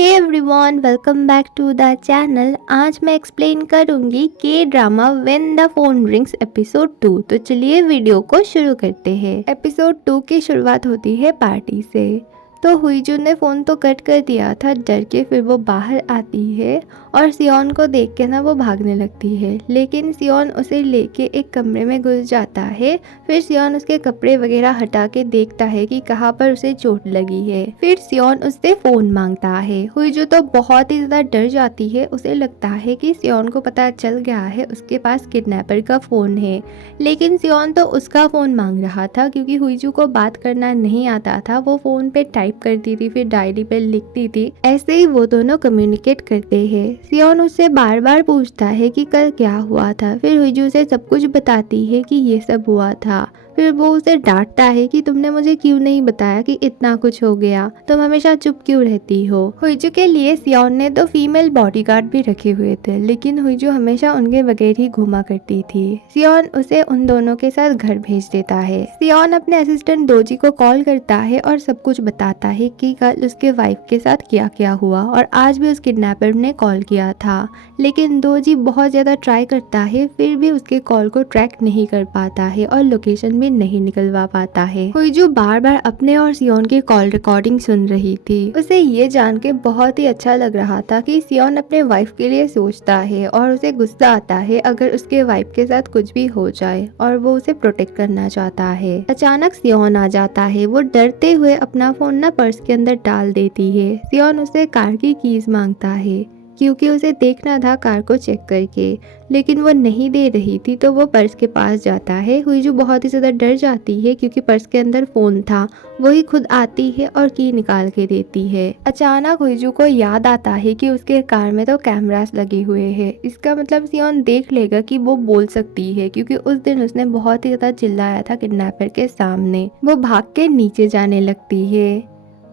Hey everyone, welcome back to the channel. आज मैं explain करूंगी के drama when the phone rings episode 2। तो चलिए वीडियो को शुरू करते हैं। एपिसोड 2 की शुरुआत होती है पार्टी से। तो हुईजू ने फ़ोन तो कट कर दिया था डर के। फिर वो बाहर आती है और सियोन को देख के ना वो भागने लगती है, लेकिन सियोन उसे लेके एक कमरे में घुस जाता है। फिर सियोन उसके कपड़े वगैरह हटा के देखता है कि कहाँ पर उसे चोट लगी है। फिर सियोन उससे फ़ोन मांगता है। हुईजू तो बहुत ही ज़्यादा डर जाती है। उसे लगता है कि सियोन को पता चल गया है उसके पास किडनैपर का फ़ोन है, लेकिन सियोन तो उसका फ़ोन मांग रहा था क्योंकि हुईजू को बात करना नहीं आता था। वो फ़ोन पे टाइप करती थी, फिर डायरी पे लिखती थी। ऐसे ही वो दोनों कम्युनिकेट करते हैं। सियोन उससे बार बार पूछता है कि कल क्या हुआ था। फिर हुईजू से सब कुछ बताती है कि ये सब हुआ था। फिर वो उसे डांटता है कि तुमने मुझे क्यों नहीं बताया कि इतना कुछ हो गया, तुम हमेशा चुप क्यों रहती हो। हुईजू के लिए सियोन ने तो फीमेल बॉडीगार्ड भी रखे हुए थे, लेकिन हुईजू हमेशा उनके बगैर ही घूमा करती थी। सियोन उसे उन दोनों के साथ घर भेज देता है। सियोन अपने असिस्टेंट दोजी को कॉल करता है और सब कुछ बताता है कि कल उसके वाइफ के साथ क्या क्या हुआ और आज भी उस किडनैपर ने कॉल किया था, लेकिन दोजी बहुत ज्यादा ट्राई करता है, फिर भी उसके कॉल को ट्रैक नहीं कर पाता है और लोकेशन भी नहीं निकलवा पाता है। हुईजू बार बार अपने और सियोन की कॉल रिकॉर्डिंग सुन रही थी। उसे ये जान के बहुत ही अच्छा लग रहा था कि सियोन अपने वाइफ के लिए सोचता है और उसे गुस्सा आता है अगर उसके वाइफ के साथ कुछ भी हो जाए, और वो उसे प्रोटेक्ट करना चाहता है। अचानक सियोन आ जाता है। वो डरते हुए अपना फोन ना पर्स के अंदर डाल देती है। सियोन उसे कार की कीज मांगता है क्योंकि उसे देखना था कार को चेक करके, लेकिन वो नहीं दे रही थी। तो वो पर्स के पास जाता है। हुईजू बहुत ही ज़्यादा डर जाती है क्योंकि पर्स के अंदर फ़ोन था। वही खुद आती है और की निकाल के देती है। अचानक हुईजू को याद आता है कि उसके कार में तो कैमरास लगे हुए हैं। इसका मतलब सियोन देख लेगा कि वो बोल सकती है, क्योंकि उस दिन उसने बहुत ही ज़्यादा चिल्लाया था किडनैपर के सामने। वो भाग के नीचे जाने लगती है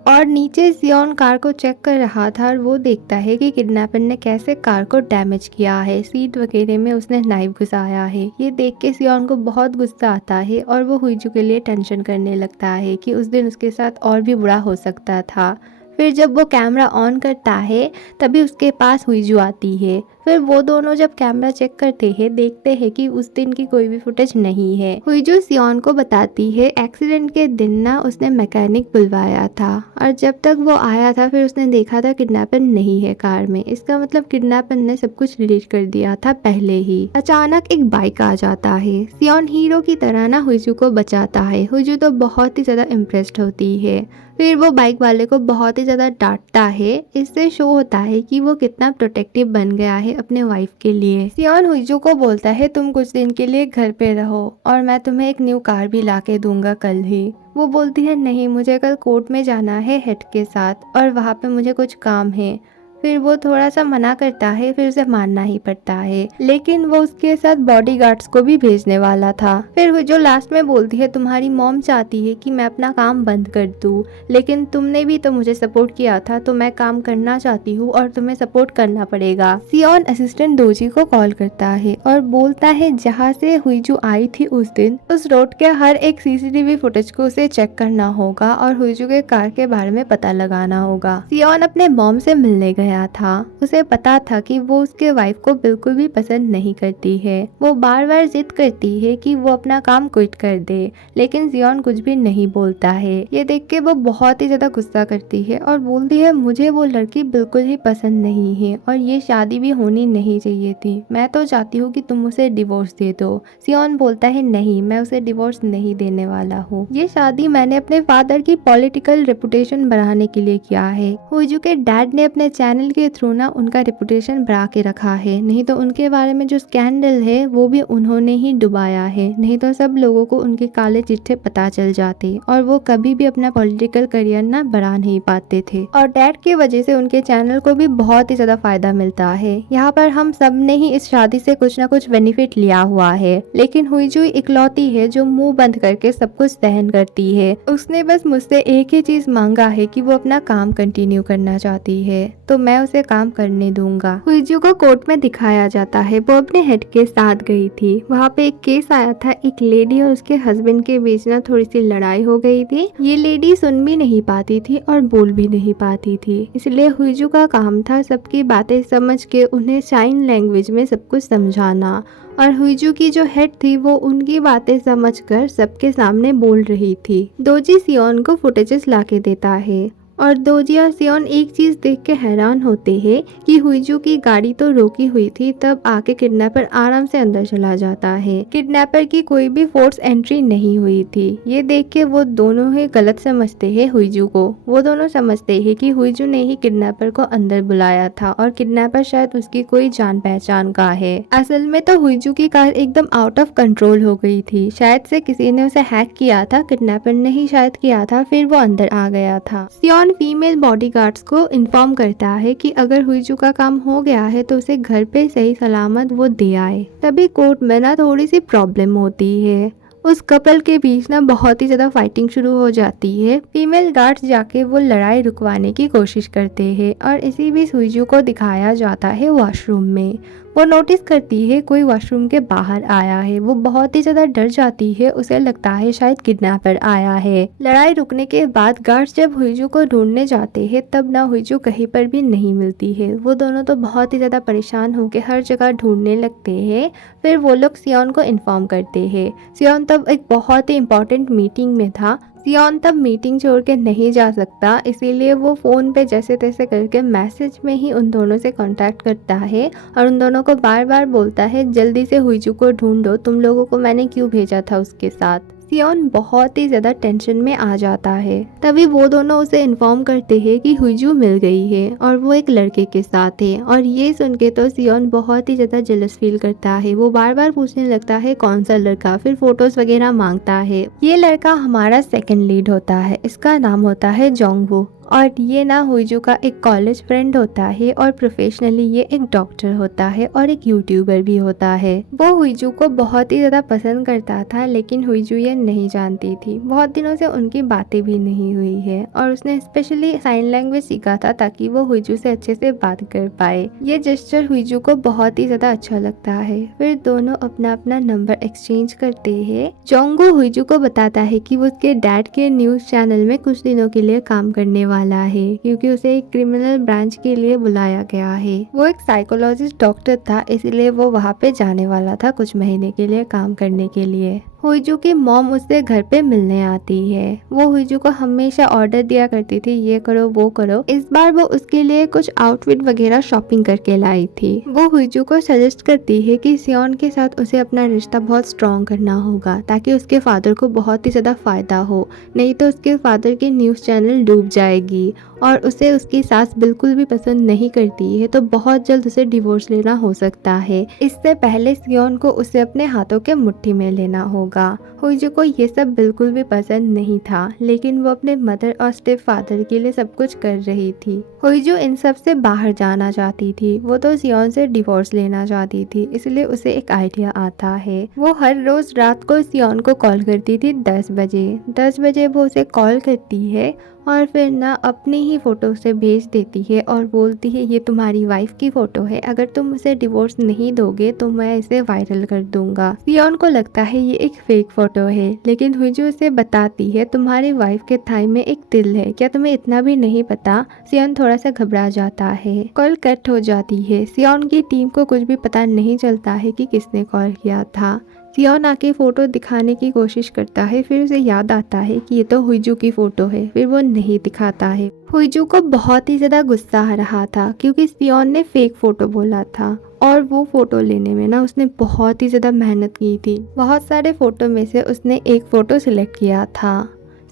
और नीचे सियोन कार को चेक कर रहा था और वो देखता है कि किडनैपर ने कैसे कार को डैमेज किया है। सीट वगैरह में उसने नाइफ घुसाया है। ये देख के सियोन को बहुत गुस्सा आता है और वो हुईजू के लिए टेंशन करने लगता है कि उस दिन उसके साथ और भी बुरा हो सकता था। फिर जब वो कैमरा ऑन करता है तभी उसके पास हुईजू आती है। फिर वो दोनों जब कैमरा चेक करते हैं देखते हैं कि उस दिन की कोई भी फुटेज नहीं है। हुईजू सियोन को बताती है एक्सीडेंट के दिन ना उसने मैकेनिक बुलवाया था और जब तक वो आया था फिर उसने देखा था किडनैपर नहीं है कार में। इसका मतलब किडनैपर ने सब कुछ डिलीट कर दिया था पहले ही। अचानक एक बाइक आ जाता है। सियोन हीरो की तरह ना हुईजू को बचाता है। हुईजू तो बहुत ही ज्यादा इम्प्रेस्ड होती है। फिर वो बाइक वाले को बहुत ही ज़्यादा डांटता है। इससे शो होता है कि वो कितना प्रोटेक्टिव बन गया है अपने वाइफ के लिए। सियोन हुईजू को बोलता है तुम कुछ दिन के लिए घर पे रहो और मैं तुम्हें एक न्यू कार भी ला के दूंगा कल ही। वो बोलती है नहीं, मुझे कल कोर्ट में जाना है हेड के साथ और वहाँ पे मुझे कुछ काम है। फिर वो थोड़ा सा मना करता है, फिर उसे मानना ही पड़ता है, लेकिन वो उसके साथ बॉडीगार्ड्स को भी भेजने वाला था। फिर वो जो लास्ट में बोलती है तुम्हारी मॉम चाहती है कि मैं अपना काम बंद कर दूं, लेकिन तुमने भी तो मुझे सपोर्ट किया था, तो मैं काम करना चाहती हूँ और तुम्हें सपोर्ट करना पड़ेगा। सियोन असिस्टेंट दोजी को कॉल करता है और बोलता है जहाँ से हुईजू आई थी उस दिन उस रोड के हर एक सीसीटीवी फुटेज को उसे चेक करना होगा और हुईजू के कार के बारे में पता लगाना होगा। सियोन अपने मॉम से मिलने गया था। उसे पता था कि वो उसके वाइफ को बिल्कुल भी पसंद नहीं करती है। वो बार बार जिद करती है कि वो अपना काम क्विट कर दे, लेकिन सियोन कुछ भी नहीं बोलता है। ये देख के वो बहुत ही ज्यादा गुस्सा करती है और बोलती है मुझे वो लड़की बिल्कुल ही पसंद नहीं है और ये शादी भी होनी नहीं चाहिए थी। मैं तो चाहती हूँ कि तुम उसे डिवोर्स दे दो। सियोन बोलता है नहीं, मैं उसे डिवोर्स नहीं देने वाला हूँ। ये शादी मैंने अपने फादर की पॉलिटिकल रेपुटेशन बढ़ाने के लिए किया है। हुईजू के डैड ने अपने चैनल के थ्रू ना उनका रेपुटेशन बढ़ा के रखा है, नहीं तो उनके बारे में जो स्कैंडल है वो भी उन्होंने ही डुबाया है। नहीं तो सब लोगों को उनके काले चिट्ठे पता चल जाते और वो कभी भी अपना पॉलिटिकल करियर ना बढ़ा नहीं पाते थे, और डैड की वजह से उनके चैनल को भी बहुत ही ज्यादा फायदा मिलता है। यहाँ पर हम सब ने ही इस शादी से कुछ ना कुछ बेनिफिट लिया हुआ है, लेकिन हुईजू इकलौती है जो मुंह बंद करके सब कुछ सहन करती है। उसने बस मुझसे एक ही चीज मांगा है कि वो अपना काम कंटिन्यू करना चाहती है, तो मैं उसे काम करने दूंगा। हुईजू को कोर्ट में दिखाया जाता है। वो अपने हेड के साथ गई थी। वहाँ पे एक केस आया था, एक लेडी और उसके हस्बैंड के बीच ना थोड़ी सी लड़ाई हो गई थी। ये लेडी सुन भी नहीं पाती थी और बोल भी नहीं पाती थी, इसलिए हुईजू का काम था सबकी बातें समझ के उन्हें साइन लैंग्वेज में सब कुछ समझाना। और हुईजू की जो हेड थी वो उनकी बातें समझकर सबके सामने बोल रही थी। दोजी सियोन को फुटेजेस लाके देता है और दोजी और सियोन एक चीज देख के हैरान होते हैं कि हुईजू की गाड़ी तो रोकी हुई थी, तब आके किडनैपर आराम से अंदर चला जाता है। किडनैपर की कोई भी फोर्स एंट्री नहीं हुई थी। ये देख के वो दोनों ही गलत समझते हैं हुईजू को। वो दोनों समझते हैं कि हुईजू ने ही किडनैपर को अंदर बुलाया था और किडनैपर शायद उसकी कोई जान पहचान का है। असल में तो हुईजू की कार एकदम आउट ऑफ कंट्रोल हो गई थी। शायद से किसी ने उसे हैक किया था, किडनैपर ने ही शायद किया था, फिर वो अंदर आ गया था। सियोन फीमेल बॉडीगार्ड्स को इन्फॉर्म करता है कि अगर हुईजू का काम हो गया है तो उसे घर पे सही सलामत वो दे आए। तभी कोर्ट में ना थोड़ी सी प्रॉब्लम होती है। उस कपल के बीच ना बहुत ही ज्यादा फाइटिंग शुरू हो जाती है। फीमेल गार्ड्स जाके वो लड़ाई रुकवाने की कोशिश करते हैं और इसी बीच हुईजू को दिखाया जाता है वॉशरूम में। वो नोटिस करती है कोई वॉशरूम के बाहर आया है। वो बहुत ही ज्यादा डर जाती है, उसे लगता है शायद किडनैपर आया है। लड़ाई रुकने के बाद गार्ड्स जब हुईजू को ढूंढने जाते हैं तब ना हुईजू कहीं पर भी नहीं मिलती है। वो दोनों तो बहुत ही ज्यादा परेशान होकर हर जगह ढूंढने लगते हैं। फिर वो लोग सियोन को इन्फॉर्म करते हैं। सियोन तब एक बहुत ही इम्पोर्टेंट मीटिंग में था। सियोन तब मीटिंग छोड़ के नहीं जा सकता, इसीलिए वो फोन पे जैसे तैसे करके मैसेज में ही उन दोनों से कांटेक्ट करता है और उन दोनों को बार बार बोलता है जल्दी से हुईजू को ढूंढो, तुम लोगों को मैंने क्यों भेजा था उसके साथ। सियोन बहुत ही ज्यादा टेंशन में आ जाता है। तभी वो दोनों उसे इन्फॉर्म करते हैं कि हुईजू मिल गई है और वो एक लड़के के साथ है। और ये सुन के तो सियोन बहुत ही ज्यादा जेलस फील करता है। वो बार बार पूछने लगता है कौन सा लड़का, फिर फोटोज वगैरह मांगता है। ये लड़का हमारा सेकंड लीड होता है, इसका नाम होता है जोंगवू और ये ना हुईजू का एक कॉलेज फ्रेंड होता है और प्रोफेशनली ये एक डॉक्टर होता है और एक यूट्यूबर भी होता है। वो हुईजू को बहुत ही ज्यादा पसंद करता था, लेकिन हुईजू ये नहीं जानती थी। बहुत दिनों से उनकी बातें भी नहीं हुई है और उसने स्पेशली साइन लैंग्वेज सीखा था ताकि वो हुईजू से अच्छे से बात कर पाए। ये जेस्चर हुईजू को बहुत ही ज्यादा अच्छा लगता है। फिर दोनों अपना अपना नंबर एक्सचेंज करते हैं। जोंगवू हुईजू को बताता है कि वो उसके डैड के न्यूज चैनल में कुछ दिनों के लिए काम करने वाला है, क्योंकि उसे एक क्रिमिनल ब्रांच के लिए बुलाया गया है। वो एक साइकोलॉजिस्ट डॉक्टर था, इसलिए वो वहाँ पे जाने वाला था कुछ महीने के लिए काम करने के लिए। हुईजू की मॉम उससे घर पे मिलने आती है। वो हुईजू को हमेशा ऑर्डर दिया करती थी, ये करो वो करो। इस बार वो उसके लिए कुछ आउटफिट वगैरह शॉपिंग करके लाई थी। वो हुईजू को सजेस्ट करती है कि सियोन के साथ उसे अपना रिश्ता बहुत स्ट्रॉन्ग करना होगा ताकि उसके फादर को बहुत ही ज्यादा फायदा हो, नहीं तो उसके फादर की न्यूज चैनल डूब जाएगी। और उसे उसकी सास बिल्कुल भी पसंद नहीं करती है, तो बहुत जल्द उसे डिवोर्स लेना हो सकता है। इससे पहले सियोन को उसे अपने हाथों के मुट्ठी में लेना होगा। हुईजू को ये सब बिल्कुल भी पसंद नहीं था, लेकिन वो अपने मदर और स्टेप फादर के लिए सब कुछ कर रही थी। हुईजू इन सब से बाहर जाना चाहती थी। वो तो सियोन से डिवोर्स लेना चाहती थी, इसलिए उसे एक आइडिया आता है। वो हर रोज रात को सियोन को कॉल करती थी 10 बजे। 10 बजे वो उसे कॉल करती है और फिर ना अपनी ही फोटो उसे भेज देती है और बोलती है ये तुम्हारी वाइफ की फोटो है, अगर तुम उसे डिवोर्स नहीं दोगे तो मैं इसे वायरल कर दूंगा। सियोन को लगता है ये एक फेक फोटो है, लेकिन हुईजू उसे बताती है तुम्हारी वाइफ के थाई में एक तिल है, क्या तुम्हें इतना भी नहीं पता। सियोन थोड़ा सा घबरा जाता है। कॉल कट हो जाती है। सियोन की टीम को कुछ भी पता नहीं चलता है कि किसने कॉल किया था। सियोन आके फोटो दिखाने की कोशिश करता है, फिर उसे याद आता है कि ये तो हुईजू की फोटो है, फिर वो नहीं दिखाता है। हुईजू को बहुत ही ज्यादा गुस्सा आ रहा था क्योंकि सियोन ने फेक फोटो बोला था और वो फोटो लेने में ना उसने बहुत ही ज्यादा मेहनत की थी। बहुत सारे फोटो में से उसने एक फोटो सिलेक्ट किया था।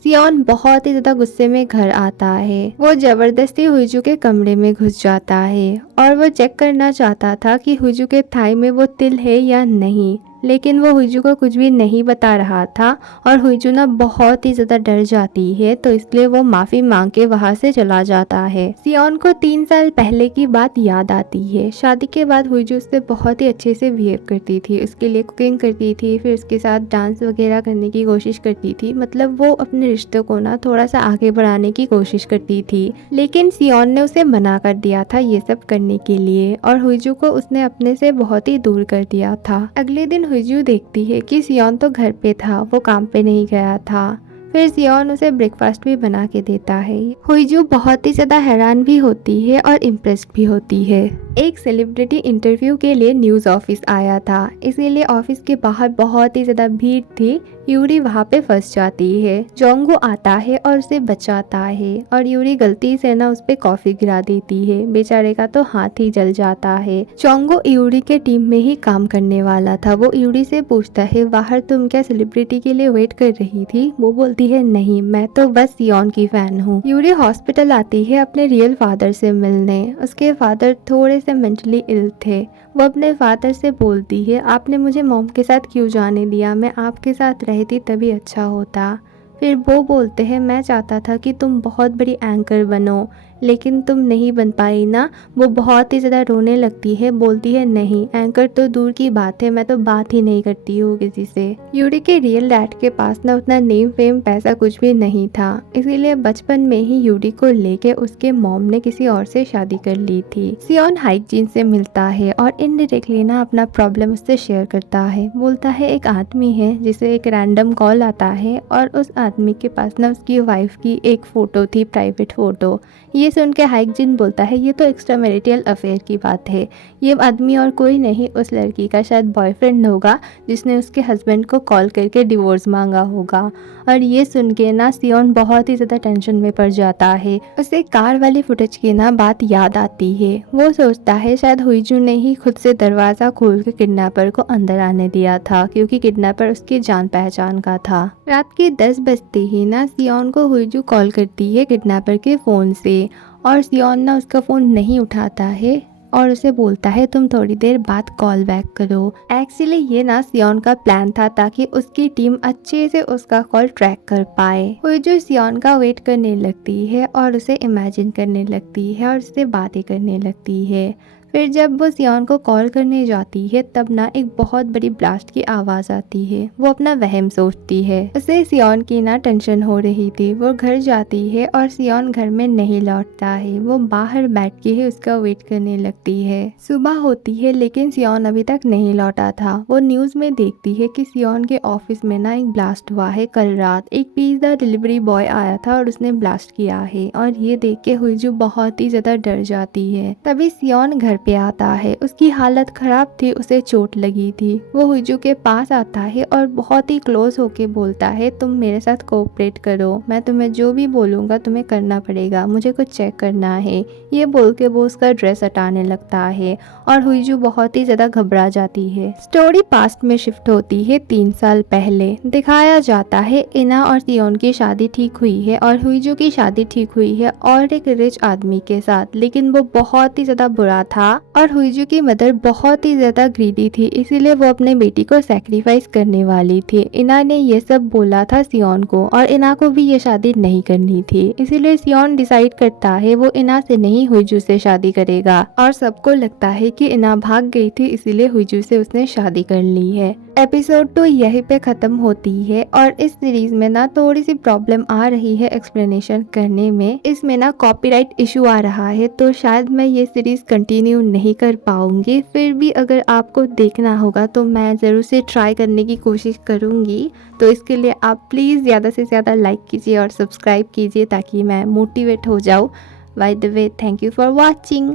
सियोन बहुत ही ज्यादा गुस्से में घर आता है। वो जबरदस्ती हुईजू के कमरे में घुस जाता है और वो चेक करना चाहता था कि हुजू के थाई में वो तिल है या नहीं, लेकिन वो हुजू को कुछ भी नहीं बता रहा था और हुजू ना बहुत ही ज़्यादा डर जाती है, तो इसलिए वो माफ़ी मांग के वहाँ से चला जाता है। सियोन को 3 साल पहले की बात याद आती है। शादी के बाद हुजू उससे बहुत ही अच्छे से बिहेव करती थी, उसके लिए कुकिंग करती थी, फिर उसके साथ डांस वगैरह करने की कोशिश करती थी। मतलब वो अपने रिश्ते को ना थोड़ा सा आगे बढ़ाने की कोशिश करती थी, लेकिन सियोन ने उसे मना कर दिया था ये सब करने के लिए और हुजू को उसने अपने से बहुत ही दूर कर दिया था। अगले दिन हुजू देखती है कि सियोन तो घर पे था, वो काम पे नहीं गया था। फिर सियोन उसे ब्रेकफास्ट भी बना के देता है। हुजू बहुत ही ज़्यादा हैरान भी होती है और इम्प्रेस्ड भी होती है। एक सेलिब्रिटी इंटरव्यू के लिए न्यूज़ ऑफिस आया था, इसीलिए ऑफिस के बाहर बहुत ही ज़्यादा भीड़ थी। यूरी वहाँ पे फंस जाती है। जोंगू आता है और उसे बचाता है और यूरी गलती से ना उस पे कॉफ़ी गिरा देती है। बेचारे का तो हाथ ही जल जाता है। जोंगू यूरी के टीम में ही काम करने वाला था। वो यूरी से पूछता है, बाहर तुम क्या सेलिब्रिटी के लिए वेट कर रही थी? वो बोलती है, नहीं, मैं तो बस सियोन की फैन हूँ। यूरी हॉस्पिटल आती है अपने रियल फादर से मिलने। उसके फादर थोड़े से मेंटली इल थे। वो अपने फादर से बोलती है, आपने मुझे मॉम के साथ क्यों जाने दिया? मैं आपके साथ रहती तभी अच्छा होता। फिर वो बोलते हैं, मैं चाहता था कि तुम बहुत बड़ी एंकर बनो, लेकिन तुम नहीं बन पाई ना। वो बहुत ही ज़्यादा रोने लगती है, बोलती है, नहीं, एंकर तो दूर की बात है, मैं तो बात ही नहीं करती हूँ किसी से। यूरी के रियल डैड के पास ना उतना नेम फेम पैसा कुछ भी नहीं था, इसीलिए बचपन में ही यूरी को लेके उसके मॉम ने किसी और से शादी कर ली थी। सियोन हाइकजिन से मिलता है और इनडायरेक्टली ना अपना प्रॉब्लम उससे शेयर करता है। बोलता है, एक आदमी है जिसे एक रैंडम कॉल आता है और उस आदमी के पास ना उसकी वाइफ की एक फ़ोटो थी, प्राइवेट फ़ोटो। ये सुन के हाइकजिन बोलता है, ये तो एक्स्ट्रा मैरिटल अफेयर की बात है। ये आदमी और कोई नहीं, उस लड़की का शायद बॉयफ्रेंड होगा जिसने उसके हस्बैंड को कॉल करके डिवोर्स मांगा होगा। और ये सुन के ना सियोन बहुत ही ज़्यादा टेंशन में पड़ जाता है। उसे कार वाली फुटेज की ना बात याद आती है। वो सोचता है शायद हुईजू ने ही खुद से दरवाज़ा खोल के किडनैपर को अंदर आने दिया था, क्योंकि किडनैपर उसकी जान पहचान का था। रात के 10 बजते ही ना सियोन को हुईजू कॉल करती है किडनैपर के फ़ोन से और सियोन ना उसका फ़ोन नहीं उठाता है और उसे बोलता है, तुम थोड़ी देर बाद कॉल बैक करो। एक्चुअली ये ना सियोन का प्लान था ताकि उसकी टीम अच्छे से उसका कॉल ट्रैक कर पाए। हुईजू सियोन का वेट करने लगती है और उसे इमेजिन करने लगती है और उससे बातें करने लगती है। फिर जब वो सियोन को कॉल करने जाती है तब ना एक बहुत बड़ी ब्लास्ट की आवाज़ आती है। वो अपना वहम सोचती है। उसे सियोन की ना टेंशन हो रही थी। वो घर जाती है और सियोन घर में नहीं लौटता है। वो बाहर बैठ के ही उसका वेट करने लगती है। सुबह होती है लेकिन सियोन अभी तक नहीं लौटा था। वो न्यूज़ में देखती है कि सियोन के ऑफिस में ना एक ब्लास्ट हुआ है। कल रात एक पिज़्ज़ा डिलीवरी बॉय आया था और उसने ब्लास्ट किया है और ये देख के हुईजू बहुत ही ज़्यादा डर जाती है। तभी सियोन घर पे आता है। उसकी हालत खराब थी, उसे चोट लगी थी। वो हुईजू के पास आता है और बहुत ही क्लोज होके बोलता है, तुम मेरे साथ कोऑपरेट करो, मैं तुम्हें जो भी बोलूँगा तुम्हें करना पड़ेगा, मुझे कुछ चेक करना है। ये बोल के वो उसका ड्रेस हटाने लगता है और हुईजू बहुत ही ज़्यादा घबरा जाती है। स्टोरी पास्ट में शिफ्ट होती है 3 साल पहले। दिखाया जाता है इना और सियोन की शादी ठीक हुई है और हुईजू की शादी ठीक हुई है और एक रिच आदमी के साथ, लेकिन वो बहुत ही ज़्यादा बुरा था और हुईजू की मदर बहुत ही ज़्यादा ग्रीडी थी, इसीलिए वो अपने बेटी को सैक्रिफाइस करने वाली थी। इना ने ये सब बोला था सियोन को और इना को भी ये शादी नहीं करनी थी, इसीलिए सियोन डिसाइड करता है वो इना से नहीं हुईजू से शादी करेगा और सबको लगता है कि इना भाग गई थी, इसीलिए हुईजू से उसने शादी कर ली है। एपिसोड 2 यहीं पे ख़त्म होती है और इस सीरीज में ना थोड़ी सी प्रॉब्लम आ रही है एक्सप्लेनेशन करने में। इसमें ना कॉपीराइट इशू आ रहा है, तो शायद मैं ये सीरीज कंटिन्यू नहीं कर पाऊंगी। फिर भी अगर आपको देखना होगा तो मैं ज़रूर से ट्राई करने की कोशिश करूंगी। तो इसके लिए आप प्लीज़ ज़्यादा से ज़्यादा लाइक कीजिए और सब्सक्राइब कीजिए ताकि मैं मोटिवेट हो जाऊँ। By the way, thank you for watching.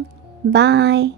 Bye.